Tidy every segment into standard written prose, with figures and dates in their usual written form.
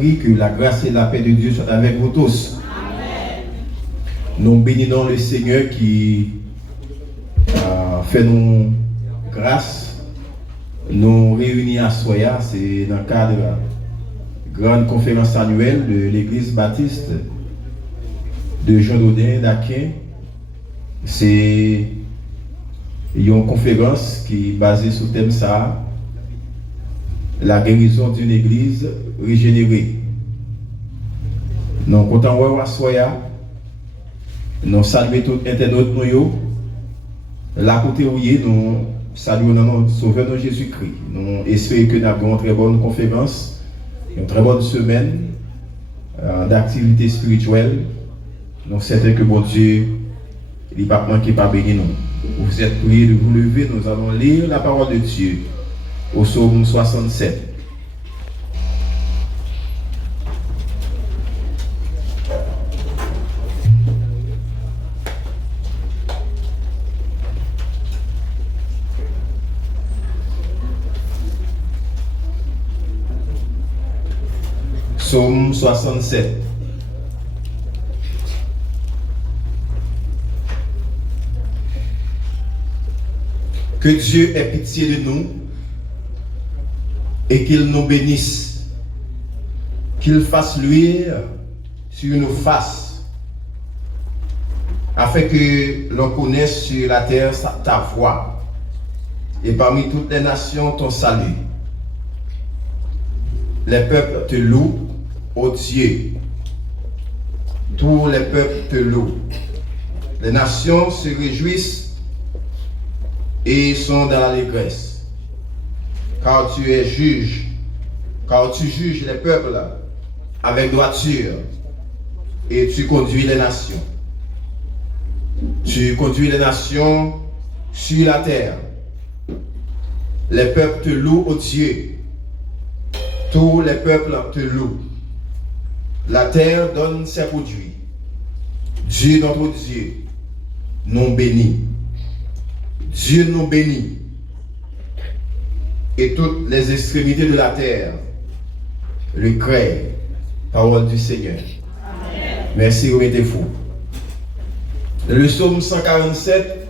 Jésus-Christ, que la grâce et la paix de Dieu soient avec vous tous. Amen. Nous bénissons le Seigneur qui fait nous grâce, nous réunir à Soya, c'est dans le cadre de la grande conférence annuelle de l'Église baptiste de Jean Dodin d'Aquin. C'est une conférence qui est basée sur le thème ça, la guérison d'une église régénérée. Nous comptons à Soya, nous saluons tous les internautes, la côté où nous saluons notre Sauveur de Jésus-Christ. Nous espérons que nous avons une très bonne conférence, une très bonne semaine d'activité spirituelle. Nous sommes que bon Dieu, il n'est pas manqué par béni nous. Vous êtes priés de vous lever, nous allons lire la parole de Dieu au psaume 67. Psaume 67. Que Dieu ait pitié de nous et qu'il nous bénisse, qu'il fasse luire sur nos faces, afin que l'on connaisse sur la terre ta voix et parmi toutes les nations ton salut. Les peuples te louent, ô Dieu. Tous les peuples te louent. Les nations se réjouissent et sont dans l'allégresse. Car tu es juge, car tu juges les peuples avec droiture et tu conduis les nations. Tu conduis les nations sur la terre. Les peuples te louent, ô Dieu. Tous les peuples te louent. La terre donne ses produits. Dieu, notre Dieu, nous bénit. Dieu nous bénit. Et toutes les extrémités de la terre le craignent. Parole du Seigneur. Amen. Merci, remettez-vous. Le psaume 147,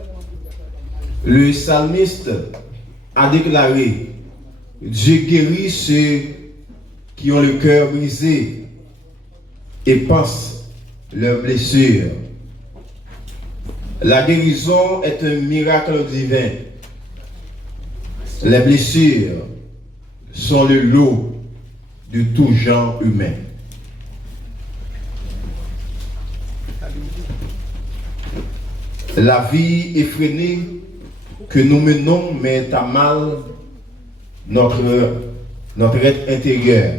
le psalmiste a déclaré: Dieu guérit ceux qui ont le cœur brisé et pense leurs blessures. La guérison est un miracle divin. Les blessures sont le lot de tout genre humain. La vie effrénée que nous menons met à mal notre être intérieur.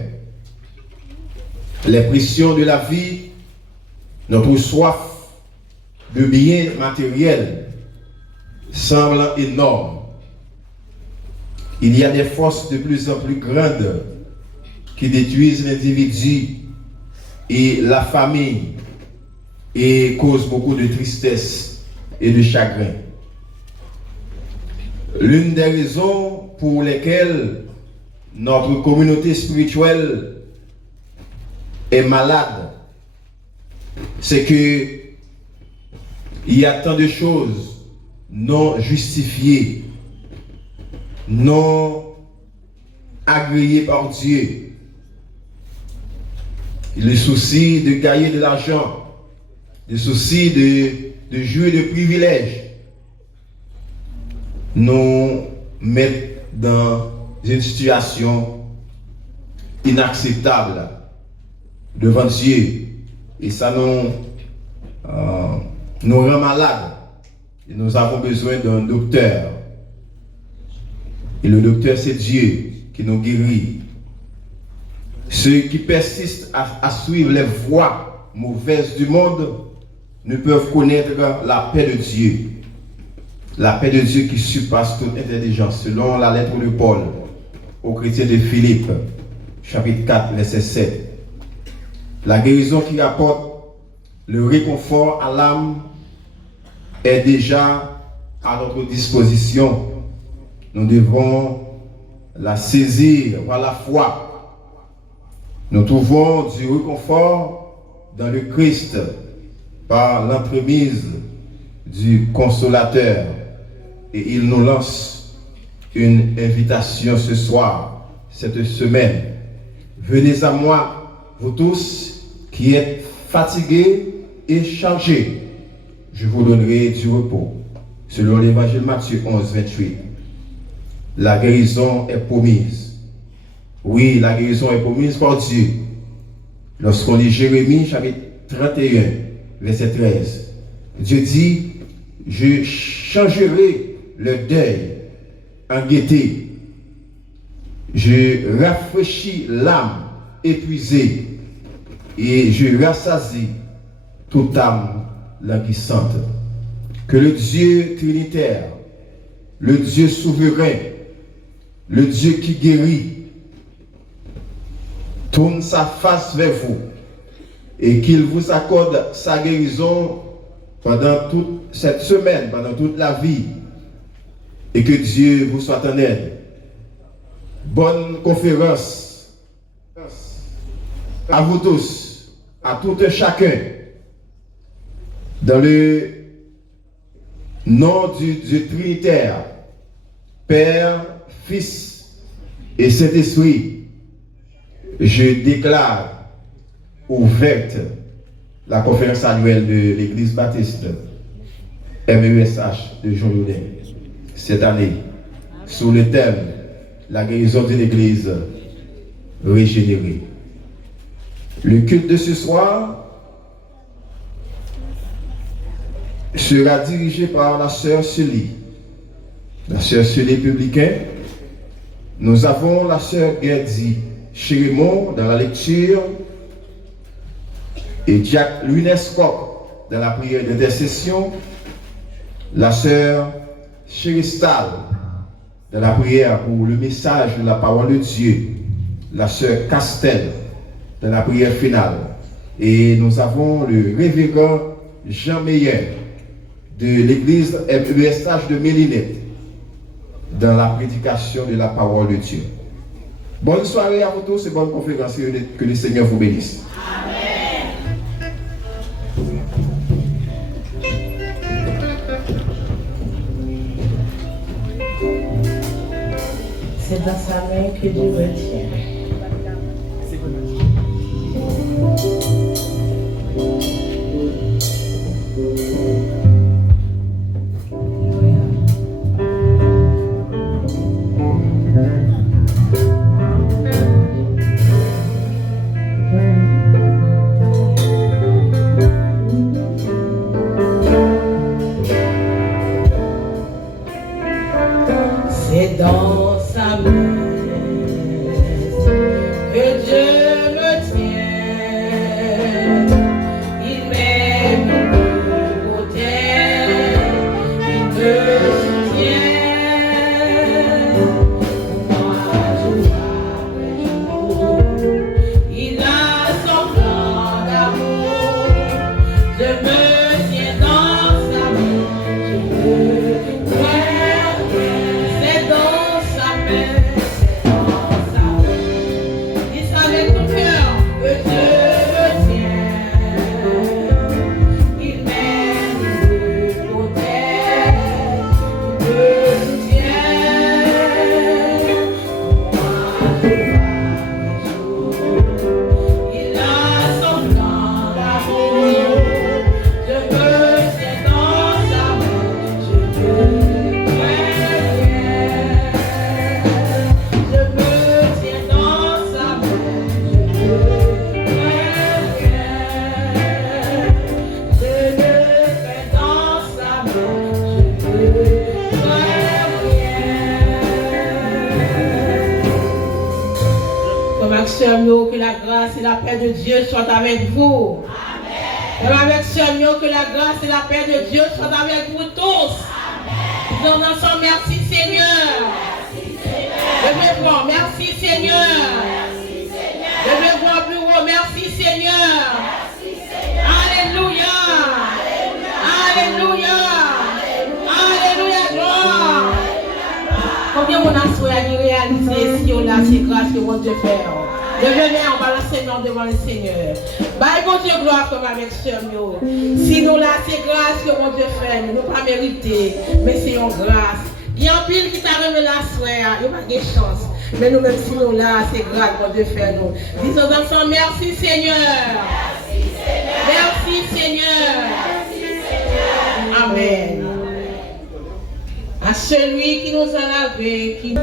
Les pressions de la vie, notre soif de biens matériels semblent énormes. Il y a des forces de plus en plus grandes qui détruisent l'individu et la famille et causent beaucoup de tristesse et de chagrin. L'une des raisons pour lesquelles notre communauté spirituelle est malade, c'est que il y a tant de choses non justifiées, non agréées par Dieu. Le souci de gagner de l'argent, le souci de jouir de privilèges, nous mettent dans une situation inacceptable devant Dieu. Et ça nous rend malades. Et nous avons besoin d'un docteur. Et le docteur, c'est Dieu qui nous guérit. Ceux qui persistent à suivre les voies mauvaises du monde ne peuvent connaître la paix de Dieu. La paix de Dieu qui surpasse toute intelligence, selon la lettre de Paul aux chrétiens de Philippe, chapitre 4, verset 7. La guérison qui apporte le réconfort à l'âme est déjà à notre disposition. Nous devons la saisir par la foi. Nous trouvons du réconfort dans le Christ par l'entremise du Consolateur. Et il nous lance une invitation ce soir, cette semaine. Venez à moi, vous tous qui êtes fatigués et chargés. Je vous donnerai du repos. Selon l'évangile Matthieu 11, 28. La guérison est promise. Oui, la guérison est promise par Dieu. Lorsqu'on lit Jérémie, chapitre 31, verset 13, Dieu dit, je changerai le deuil en gaieté. Je rafraîchis l'âme épuisée et je rassasie toute âme languissante. Que le Dieu trinitaire, le Dieu souverain, le Dieu qui guérit, tourne sa face vers vous et qu'il vous accorde sa guérison pendant toute cette semaine, pendant toute la vie, et que Dieu vous soit en aide. Bonne conférence à vous tous, à tout un chacun, dans le nom du Dieu Trinitaire, Père, Fils et Saint-Esprit. Je déclare ouverte la conférence annuelle de l'Église baptiste MESH de Jon-Youdin cette année sous le thème la guérison de l'Église régénérée. Le culte de ce soir sera dirigé par la sœur Sully. La sœur Sully publicain. Nous avons la sœur Gerdy Chérimont dans la lecture et Jack Lunescock dans la prière d'intercession, la sœur Chéristal dans la prière pour le message de la parole de Dieu, la sœur Castel dans la prière finale, et nous avons le révérend Jean Meyer de l'église MESH de Mélinette dans la prédication de la parole de Dieu. Bonne soirée à vous tous et bonne conférence. Que le Seigneur vous bénisse. Amen. C'est dans sa main que Dieu me tient. C'est dans sa main que Dieu me tient. Il m'aime de côté, il me soutient. Moi jour après jour, il a son plan d'amour. Je me tiens dans sa main, je me que la grâce et la paix de Dieu soient avec vous. Amen. Avec Seigneur, que la grâce et la paix de Dieu soient avec vous tous. Amen. Nous en sommes merci Seigneur. Merci Seigneur. Je vais voir, merci Seigneur. Merci Seigneur. Je vais voir plus haut, merci Seigneur. Merci Seigneur. Alléluia. Alléluia. Alléluia. Gloire. Combien on a souhaité réaliser si on a ces grâces que mon Dieu fait. Devenez en balançant devant le Seigneur. Bye, bon Dieu, gloire comme avec sœur. Si nous là, c'est grâce que mon Dieu fait, nous pas mérité, mais c'est une grâce. Il y a un pile qui t'a remis la soirée, il n'y a pas de chance. Mais nous, même si nous là, c'est grâce, mon Dieu fait nous. Disons ensemble, merci Seigneur. Merci Seigneur. Amen. À celui qui nous a lavé, qui...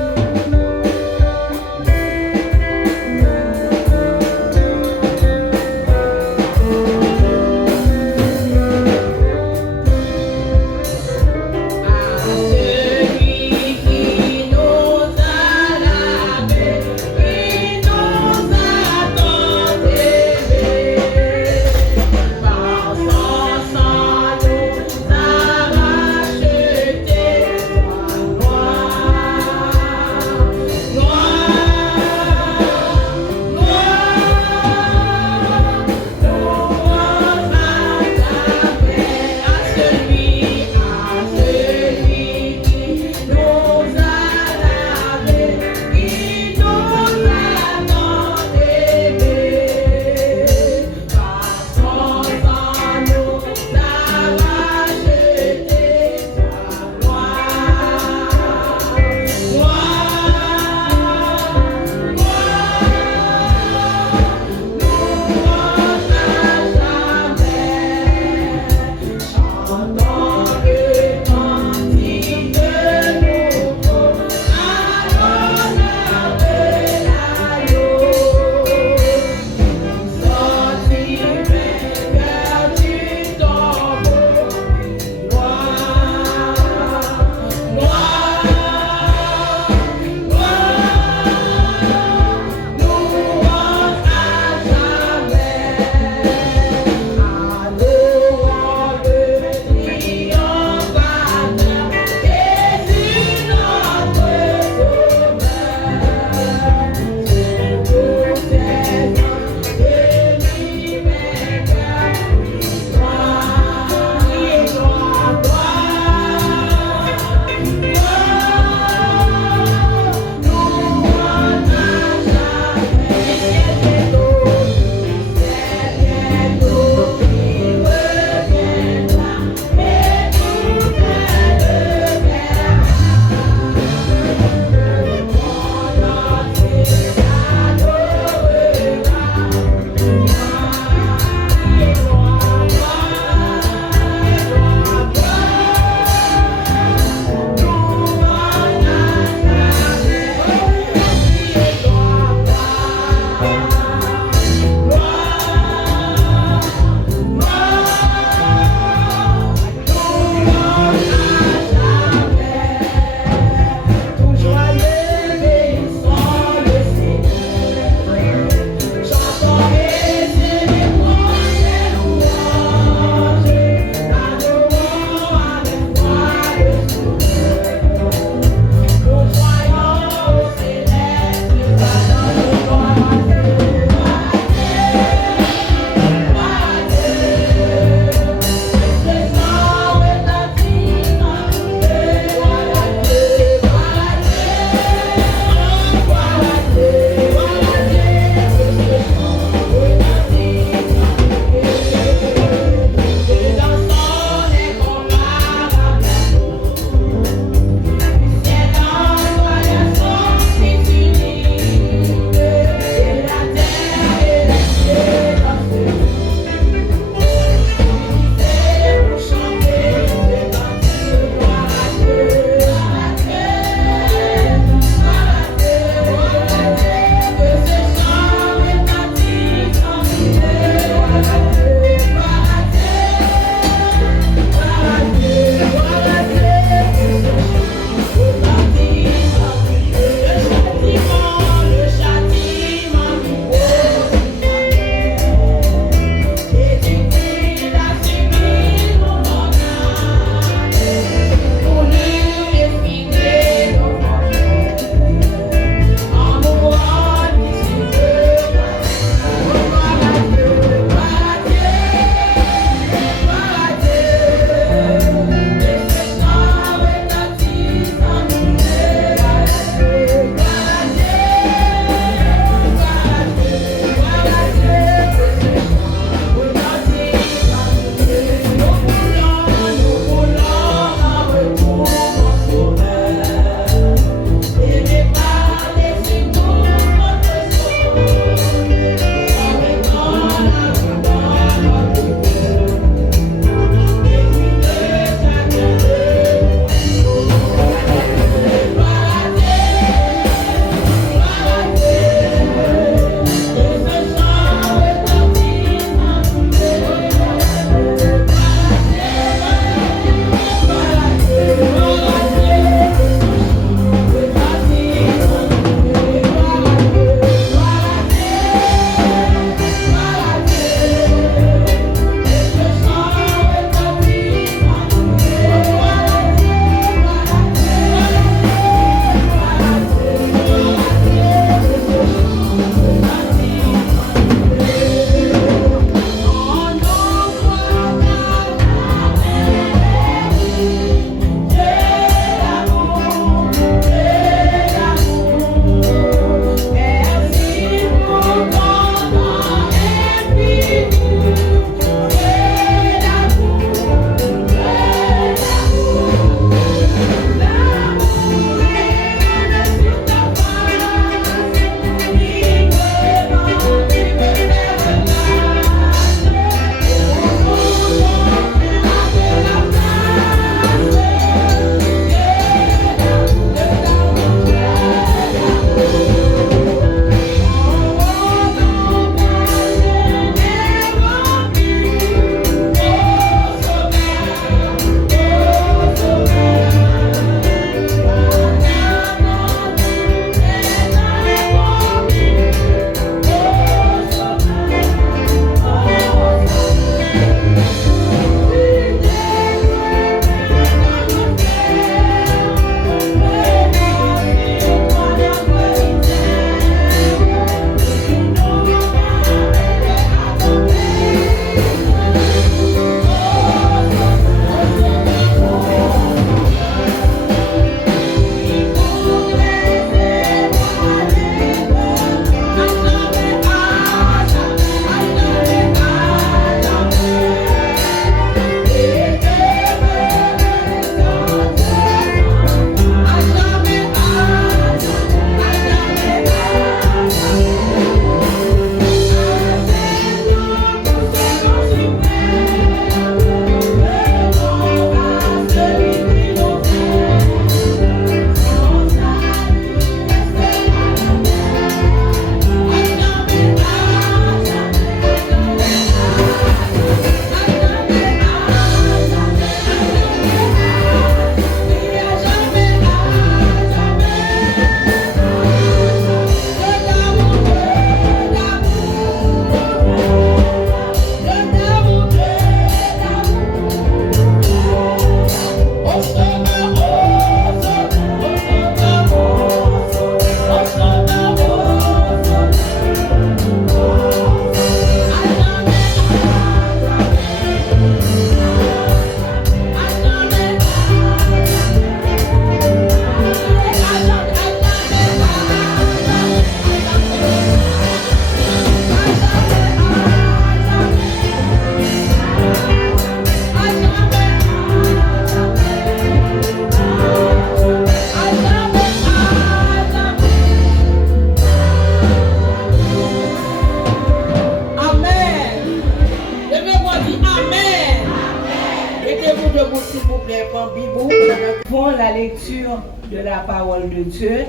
Pour la lecture de la parole de Dieu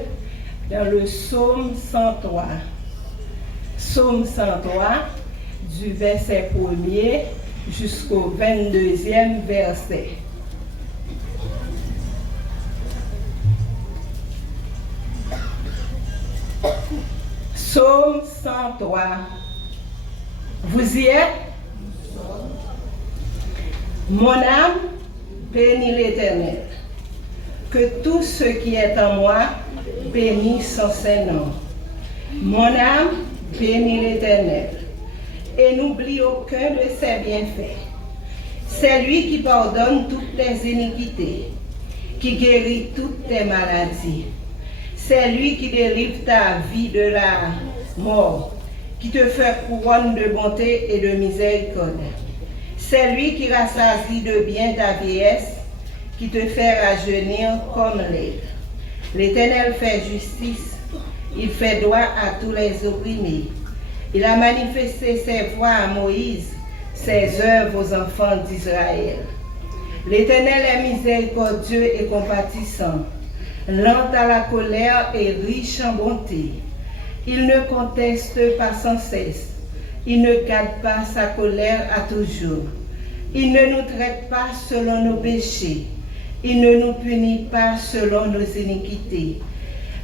dans le psaume 103. Psaume 103, du verset 1er jusqu'au 22e verset. Psaume 103. Vous y êtes? Mon âme bénit l'Éternel. Que tout ce qui est en moi bénisse son Saint-Nom. Mon âme bénit l'Éternel et n'oublie aucun de ses bienfaits. C'est lui qui pardonne toutes tes iniquités, qui guérit toutes tes maladies. C'est lui qui délivre ta vie de la mort, qui te fait couronne de bonté et de miséricorde. C'est lui qui rassasie de bien ta vieillesse, qui te fait rajeunir comme l'aigle. L'Éternel fait justice, il fait droit à tous les opprimés. Il a manifesté ses voies à Moïse, ses œuvres aux enfants d'Israël. L'Éternel est miséricordieux et compatissant, lent à la colère et riche en bonté. Il ne conteste pas sans cesse, il ne garde pas sa colère à toujours. Il ne nous traite pas selon nos péchés, il ne nous punit pas selon nos iniquités.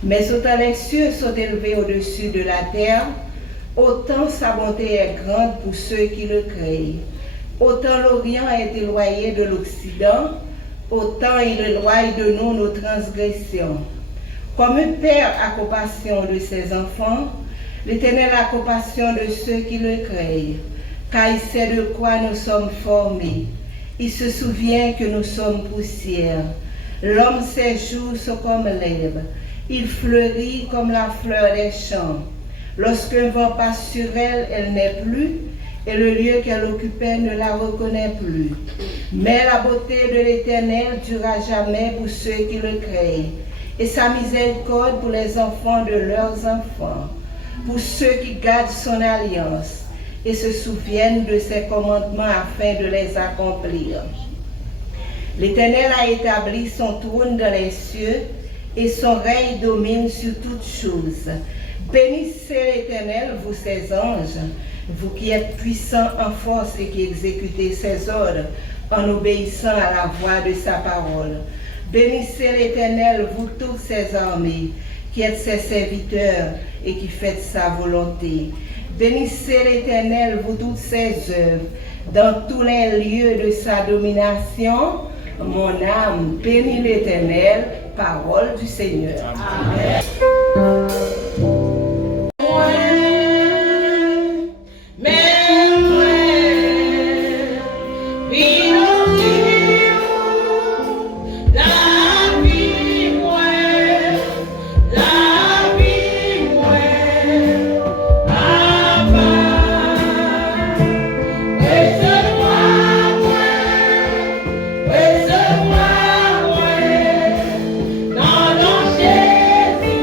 Mais autant les cieux sont élevés au-dessus de la terre, autant sa bonté est grande pour ceux qui le craignent. Autant l'Orient est éloigné de l'Occident, autant il éloigne de nous nos transgressions. Comme un père a compassion de ses enfants, l'Éternel a compassion de ceux qui le craignent, car il sait de quoi nous sommes formés. Il se souvient que nous sommes poussière. L'homme, ses jours sont comme l'herbe. Il fleurit comme la fleur des champs. Lorsqu'un vent passe sur elle, elle n'est plus, et le lieu qu'elle occupait ne la reconnaît plus. Mais la beauté de l'Éternel durera jamais pour ceux qui le craignent, et sa miséricorde pour les enfants de leurs enfants, pour ceux qui gardent son alliance et se souviennent de ses commandements afin de les accomplir. L'Éternel a établi son trône dans les cieux, et son règne domine sur toutes choses. Bénissez l'Éternel, vous ses anges, vous qui êtes puissants en force et qui exécutez ses ordres en obéissant à la voix de sa parole. Bénissez l'Éternel, vous toutes ses armées, qui êtes ses serviteurs et qui faites sa volonté. Bénissez l'Éternel, vous toutes ses œuvres, dans tous les lieux de sa domination. Mon âme bénit l'Éternel, parole du Seigneur. Amen. Jésus,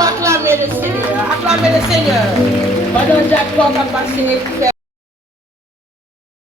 acclamer le Seigneur. Acclamer le Seigneur. Pendant Jacques a passé.